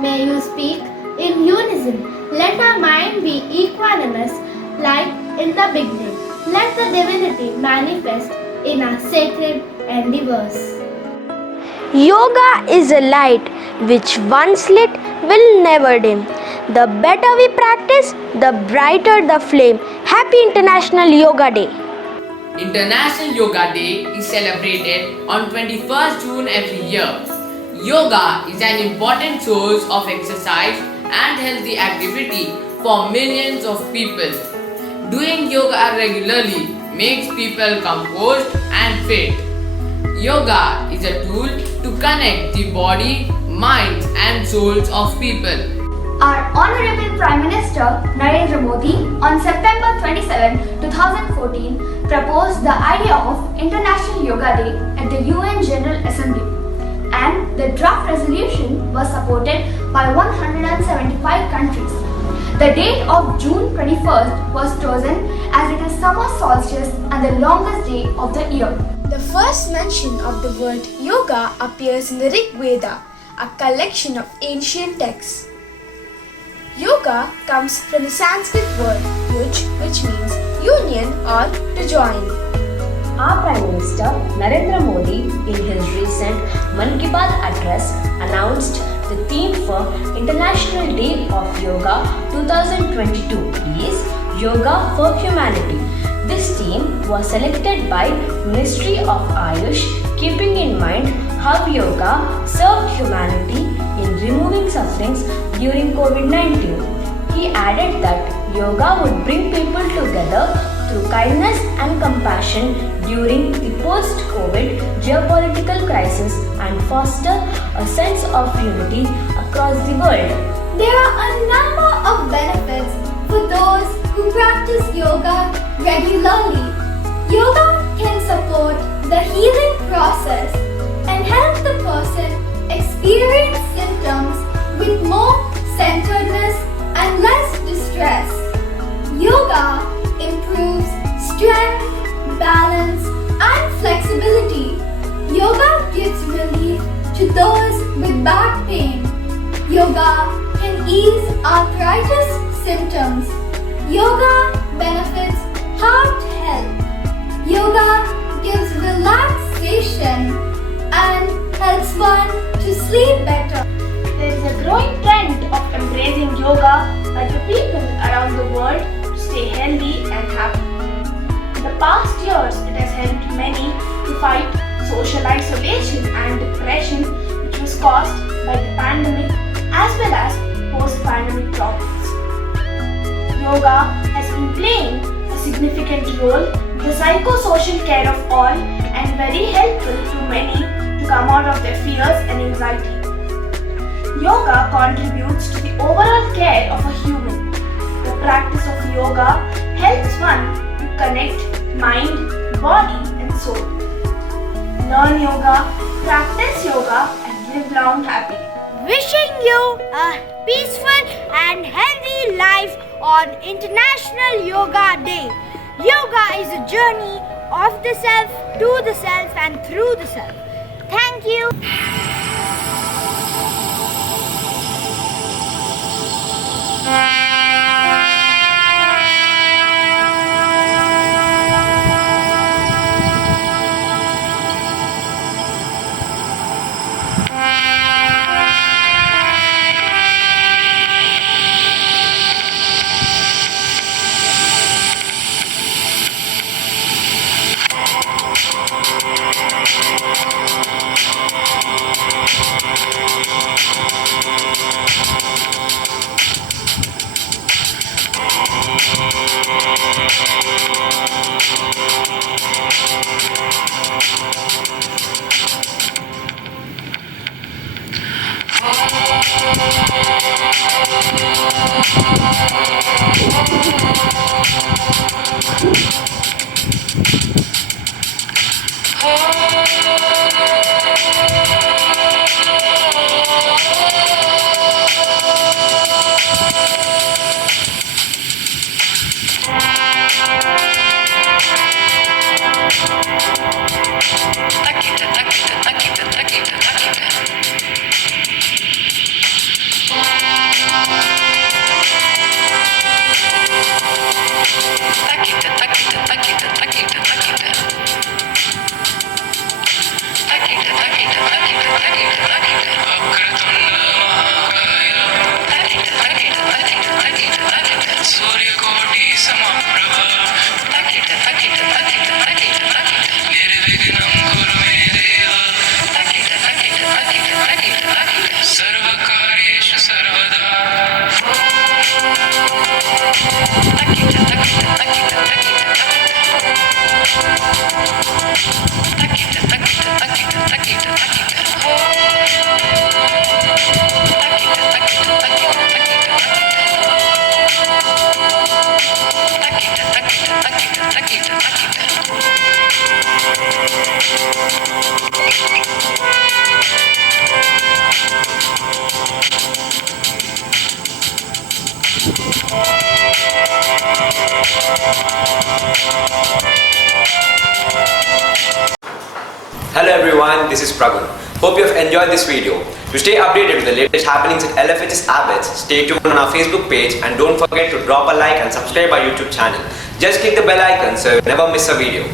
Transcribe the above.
May you speak in unison. Let our mind be equanimous, like in the beginning. Let the divinity manifest in our sacred endeavors. Yoga is a light which once lit will never dim. The better we practice, the brighter the flame. Happy International Yoga Day! International Yoga Day is celebrated on 21st June every year. Yoga is an important source of exercise and healthy activity for millions of people. Doing yoga regularly makes people composed and fit. Yoga is a tool to connect the body, minds, and souls of people. Our Honorable Prime Minister Narendra Modi on September 27, 2014 proposed the idea of International Yoga Day at the UN General Assembly, and the draft resolution was supported by 175 countries. The date of June 21st was chosen as it is summer solstice and the longest day of the year. The first mention of the word yoga appears in the Rig Veda, a collection of ancient texts. Yoga comes from the Sanskrit word yuj, which means union or to join. Our Prime Minister Narendra Modi in his recent Mann Ki Baat address announced the theme for International Day of Yoga 2022 is Yoga for Humanity. This theme was selected by Ministry of Ayush, keeping in mind how yoga served humanity in removing sufferings during COVID-19. He added that yoga would bring people together through kindness and compassion during the post-COVID geopolitical crisis and foster a sense of unity across the world. There are a number of benefits for those who practice yoga regularly. Yoga can support the healing process and help the person experience symptoms with more centeredness and less distress. Yoga improves strength, balance, and flexibility. Yoga gives relief to those with back pain. Yoga can ease arthritis symptoms. Yoga benefits heart health. Yoga gives relaxation and helps one to sleep better. There is a growing trend of embracing yoga by the people around the world to stay healthy and happy. In the past years, it has helped many to fight social isolation and depression, which was caused by the pandemic as well as post-pandemic problems. Yoga has been playing a significant role in the psychosocial care of all and very helpful to many to come out of their fears and anxiety. Yoga contributes to the overall care of a human. The practice of yoga helps one to connect mind, body and soul. Learn yoga, practice yoga and live long happy. Wishing you a peaceful and healthy life on International Yoga Day. Yoga is a journey of the self, to the self and through the self. Thank you. everyone, this is Pragun. Hope you have enjoyed this video. To stay updated with the latest happenings at LFHS Abbots, stay tuned on our Facebook page and don't forget to drop a like and subscribe our YouTube channel. Just click the bell icon so you never miss a video.